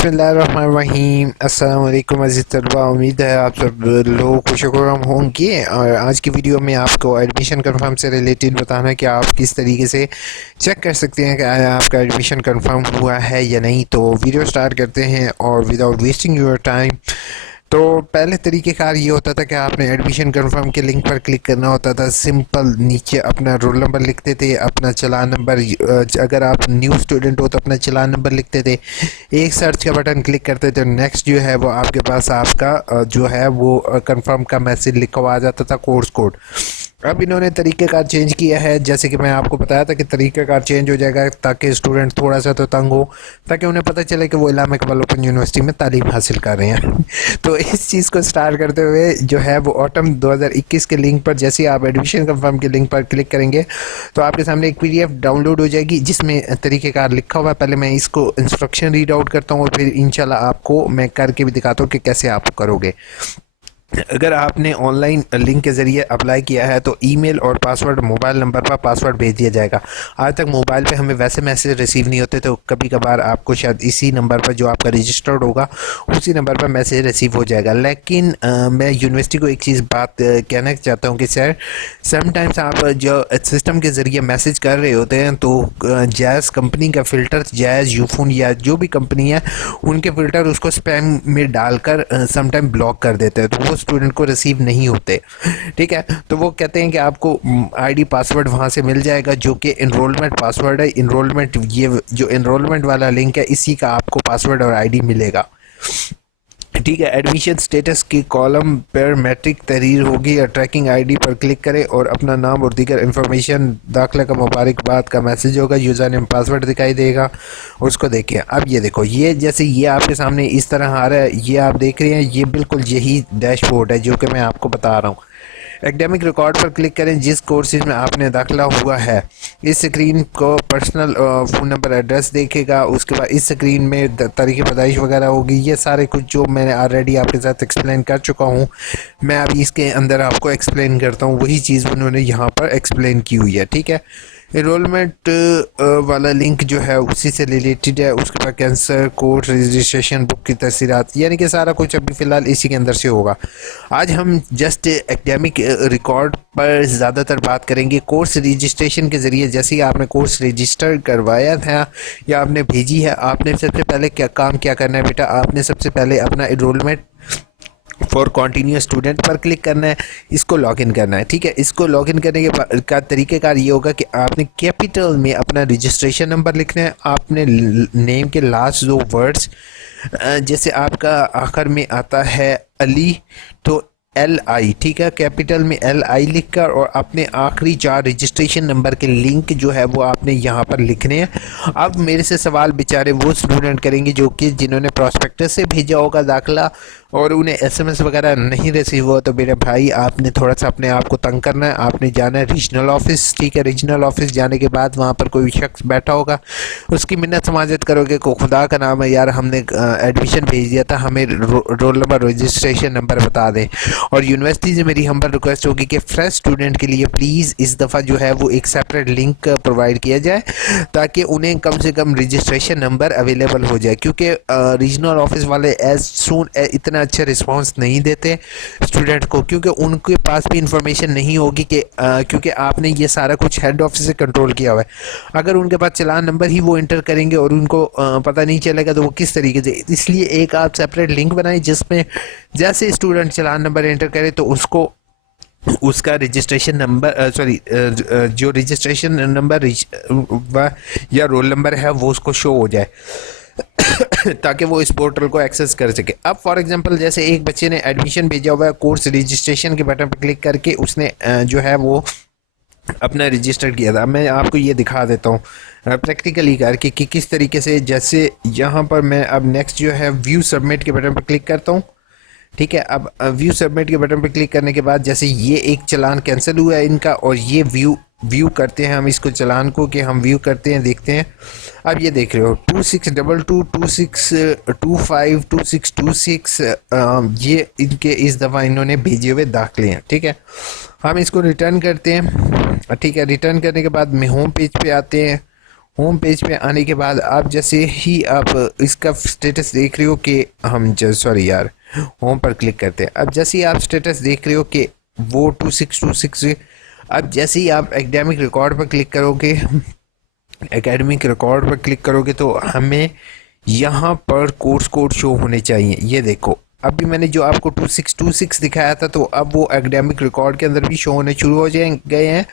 बिस्मिल्लाहिर्रहमानिर्रहीम। अस्सलाम वालेकुम अज़ीज़ तलबा, उम्मीद है आप सब लोग खुश होंगे। और आज की वीडियो में आपको एडमिशन कंफर्म से रिलेटेड बताना है कि आप किस तरीके से चेक कर सकते हैं कि आपका एडमिशन कंफर्म हुआ है या नहीं। तो वीडियो स्टार्ट करते हैं और विदाउट वेस्टिंग योर टाइम। तो पहले तरीक़ेकार ये होता था कि आपने एडमिशन कंफर्म के लिंक पर क्लिक करना होता था। सिंपल नीचे अपना रोल नंबर लिखते थे, अपना चालान नंबर, अगर आप न्यू स्टूडेंट हो तो अपना चालान नंबर लिखते थे, एक सर्च का बटन क्लिक करते थे, नेक्स्ट जो है वो आपके पास आपका जो है वो कंफर्म का मैसेज लिखा हुआ आ जाता था, कोर्स कोड। अब इन्होंने तरीक़ेकार चेंज किया है, जैसे कि मैं आपको बताया था कि तरीक़ेकार चेंज हो जाएगा ताकि स्टूडेंट थोड़ा सा तो तंग हो, ताकि उन्हें पता चले कि वो इलामा इकबाल ओपन यूनिवर्सिटी में तालीम हासिल कर रहे हैं। तो इस चीज़ को स्टार्ट करते हुए जो है वो ऑटम 2021 के लिंक पर जैसे ही आप एडमिशन कंफर्म के लिंक पर क्लिक करेंगे तो आपके सामने एक PDF डाउनलोड हो जाएगी जिसमें तरीक़ेकार लिखा हुआ है। पहले मैं इसको इंस्ट्रक्शन रीड आउट करता हूँ और फिर इंशाल्लाह आपको मैं करके भी दिखाता हूँ कि कैसे आप करोगे। अगर आपने ऑनलाइन लिंक के ज़रिए अप्लाई किया है तो ईमेल और पासवर्ड मोबाइल नंबर पर पासवर्ड भेज दिया जाएगा। आज तक मोबाइल पे हमें वैसे मैसेज रिसीव नहीं होते, तो कभी कभार आपको शायद इसी नंबर पर जो आपका रजिस्टर्ड होगा उसी नंबर पर मैसेज रिसीव हो जाएगा। लेकिन मैं यूनिवर्सिटी को एक चीज़ बात कहना चाहता हूँ कि सर, समटाइम्स आप जो सिस्टम के ज़रिए मैसेज कर रहे होते हैं तो जायज़ कंपनी का फ़िल्टर, जायज़ यूफोन या जो भी कंपनी है उनके फ़िल्टर उसको स्पैम में डालकर समटाइम ब्लॉक कर देते हैं, तो वो स्टूडेंट को रिसीव नहीं होते। ठीक है, तो वो कहते हैं कि आपको आईडी पासवर्ड वहाँ से मिल जाएगा जो कि इनरोलमेंट पासवर्ड है। इनरोलमेंट, ये जो इनरोलमेंट वाला लिंक है इसी का आपको पासवर्ड और आईडी मिलेगा। ठीक है, एडमिशन स्टेटस की कॉलम पर मैट्रिक तहरीर होगी या ट्रैकिंग आईडी पर क्लिक करें और अपना नाम और दीगर इन्फॉर्मेशन, दाखिला का मुबारकबाद का मैसेज होगा, यूज़र नेम पासवर्ड दिखाई देगा, उसको देखें। अब ये देखो, ये जैसे ये आपके सामने इस तरह आ रहा है, ये आप देख रहे हैं, ये बिल्कुल यही डैशबोर्ड है जो कि मैं आपको बता रहा हूँ। एकेडमिक रिकॉर्ड पर क्लिक करें जिस कोर्सेज में आपने दाखिला हुआ है। इस स्क्रीन को पर्सनल फ़ोन नंबर एड्रेस देखेगा। उसके बाद इस स्क्रीन में तारीख़ पैदाइश वगैरह होगी। ये सारे कुछ जो मैंने ऑलरेडी आपके साथ एक्सप्लेन कर चुका हूँ, मैं अभी इसके अंदर आपको एक्सप्लेन करता हूँ, वही चीज़ उन्होंने यहाँ पर एक्सप्लेन की हुई है। ठीक है, एनरोलमेंट वाला लिंक जो है उसी से रिलेटेड है। उसके बाद कैंसर कोर्स रजिस्ट्रेशन बुक की तफसीलात, यानी कि सारा कुछ अभी फ़िलहाल इसी के अंदर से होगा। आज हम जस्ट एकेडमिक रिकॉर्ड पर ज़्यादातर बात करेंगे। कोर्स रजिस्ट्रेशन के ज़रिए जैसे ही आपने कोर्स रजिस्टर करवाया था या आपने भेजी है, आपने सबसे पहले क्या करना है बेटा, आपने सबसे पहले अपना एनरोलमेंट फॉर कॉन्टीन्यूस स्टूडेंट पर क्लिक करना है, इसको लॉगिन करना है। ठीक है, इसको लॉगिन करने के का तरीक़ेकार ये होगा कि आपने कैपिटल में अपना रजिस्ट्रेशन नंबर लिखना है। आपने नेम के लास्ट दो वर्ड्स, जैसे आपका आखिर में आता है अली तो LI, ठीक है, कैपिटल में LI लिखकर, और अपने आखिरी 4 रजिस्ट्रेशन नंबर के लिंक जो है वो आपने यहाँ पर लिखने हैं। अब मेरे से सवाल बेचारे वो स्टूडेंट करेंगे जो कि जिन्होंने प्रॉस्पेक्टस से भेजा होगा दाखिला और उन्हें SMS वगैरह नहीं रिसीव हुआ, तो मेरे भाई आपने थोड़ा सा अपने आप को तंग करना है। आपने जाना है रीजनल ऑफिस। ठीक है, रीजनल ऑफिस जाने के बाद वहाँ पर कोई शख्स बैठा होगा, उसकी मिन्नत समाजत करोगे को खुदा का नाम है यार, हमने एडमिशन भेज दिया था, हमें रोल नंबर रजिस्ट्रेशन नंबर बता दें। और यूनिवर्सिटी से मेरी हम्बल रिक्वेस्ट होगी कि फ्रेश स्टूडेंट के लिए प्लीज़ इस दफ़ा जो है वो एक सेपरेट लिंक प्रोवाइड किया जाए ताकि उन्हें कम से कम रजिस्ट्रेशन नंबर अवेलेबल हो जाए, क्योंकि रीजनल ऑफिस वाले एज सून इतना अच्छा रिस्पांस नहीं देते स्टूडेंट को, क्योंकि उनके पास भी इंफॉर्मेशन नहीं होगी कि क्योंकि आपने ये सारा कुछ हेड ऑफिस से कंट्रोल किया हुआ है। अगर उनके पास चालान नंबर ही वो इंटर करेंगे और उनको पता नहीं चलेगा तो वो किस तरीके से, इसलिए एक आप सेपरेट लिंक बनाएं जिसमें जैसे स्टूडेंट चालान नंबर एंटर करे तो उसको उसका रजिस्ट्रेशन नंबर जो रजिस्ट्रेशन नंबर या रोल नंबर है वो उसको शो हो जाए ताकि वो इस पोर्टल को एक्सेस कर सके। अब फॉर एग्जांपल जैसे एक बच्चे ने एडमिशन भेजा हुआ है, कोर्स रजिस्ट्रेशन के बटन पर क्लिक करके उसने जो है वो अपना रजिस्टर किया था। मैं आपको ये दिखा देता हूँ प्रैक्टिकली करके कि किस तरीके से, जैसे यहाँ पर मैं अब नेक्स्ट जो है व्यू सबमिट के बटन पर क्लिक करता हूँ। ठीक है, अब व्यू सबमिट के बटन पर क्लिक करने के बाद जैसे ये एक चालान कैंसिल हुआ है इनका, और ये व्यू करते हैं हम इसको चालान को कि हम व्यू करते हैं, देखते हैं। अब ये देख रहे हो 2622 2625 2626 ये इनके इस दफ़ा इन्होंने भेजे हुए दाखिले हैं। ठीक है, हम इसको रिटर्न करते हैं। ठीक है, रिटर्न करने के बाद में होम पेज पे आते हैं। होम पेज पे आने के बाद आप जैसे ही आप इसका स्टेटस देख रहे हो कि सॉरी यार, होम पर क्लिक करते हैं। अब जैसे ही आप स्टेटस देख रहे हो कि वो 2626, अब जैसे ही आप एकेडमिक रिकॉर्ड पर क्लिक करोगे, एकेडमिक रिकॉर्ड पर क्लिक करोगे तो हमें यहाँ पर कोर्स कोड शो होने चाहिए। ये देखो, अभी मैंने जो आपको 2626 दिखाया था तो अब वो एकेडमिक रिकॉर्ड के अंदर भी शो होने शुरू हो गए हैं,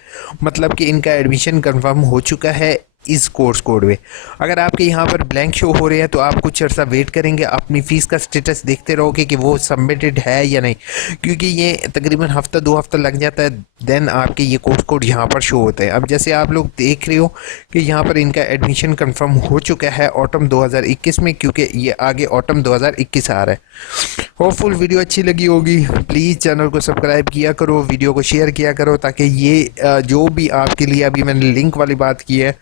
मतलब कि इनका एडमिशन कंफर्म हो चुका है इस कोर्स कोड में। अगर आपके यहाँ पर ब्लैंक शो हो रहे हैं तो आप कुछ अर्सा वेट करेंगे, अपनी फ़ीस का स्टेटस देखते रहोगे कि वो सबमिटेड है या नहीं, क्योंकि ये तकरीबन हफ्ता 2 हफ्ता लग जाता है, देन आपके ये कोर्स कोड यहाँ पर शो होते हैं। अब जैसे आप लोग देख रहे हो कि यहाँ पर इनका एडमिशन कंफर्म हो चुका है ऑटम 2021 में, क्योंकि ये आगे ऑटम 2021 आ रहा है। होपफुल वीडियो अच्छी लगी होगी, प्लीज़ चैनल को सब्सक्राइब किया करो, वीडियो को शेयर किया करो, ताकि ये जो भी आपके लिए अभी मैंने लिंक वाली बात की है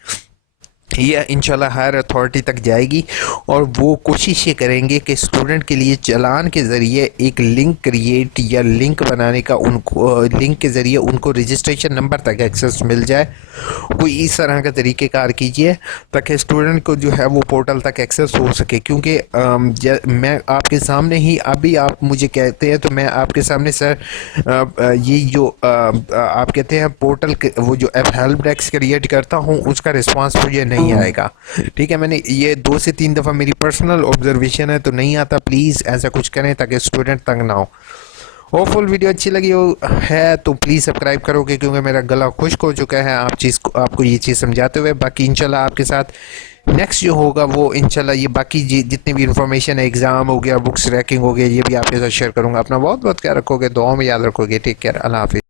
ये इंशाल्लाह हायर अथॉरिटी तक जाएगी, और वो कोशिश ये करेंगे कि स्टूडेंट के लिए चालान के ज़रिए एक लिंक क्रिएट या लिंक बनाने का, उनको लिंक के ज़रिए उनको रजिस्ट्रेशन नंबर तक एक्सेस मिल जाए। कोई इस तरह का तरीक़ेकार कीजिए ताकि स्टूडेंट को जो है वो पोर्टल तक एक्सेस हो सके, क्योंकि मैं आपके सामने ही, अभी आप मुझे कहते हैं तो मैं आपके सामने सर ये जो आप कहते हैं पोर्टल वो जो हेल्प डेस्क क्रिएट करता हूँ उसका रिस्पांस मुझे नहीं आएगा। ठीक है, मैंने ये 2 से 3 दफ़ा मेरी पर्सनल ऑब्जर्वेशन है तो नहीं आता। प्लीज़ ऐसा कुछ करें ताकि स्टूडेंट तंग ना हो। होपफुल वीडियो अच्छी लगी हो है तो प्लीज़ सब्सक्राइब करोगे, क्योंकि मेरा गला खुश्क हो चुका है आपको ये चीज़ समझाते हुए। बाकी इंशाल्लाह आपके साथ नेक्स्ट जो होगा वो इंशाल्लाह ये बाकी जितनी भी इंफॉर्मेशन है, एग्ज़ाम हो गया, बुक्स रैंकिंग हो गया, ये भी आपके साथ शेयर करूँगा। अपना बहुत बहुत ख्याल रखोगे, दुआ में याद रखोगे। टेक केयर, अल्लाह हाफिज़।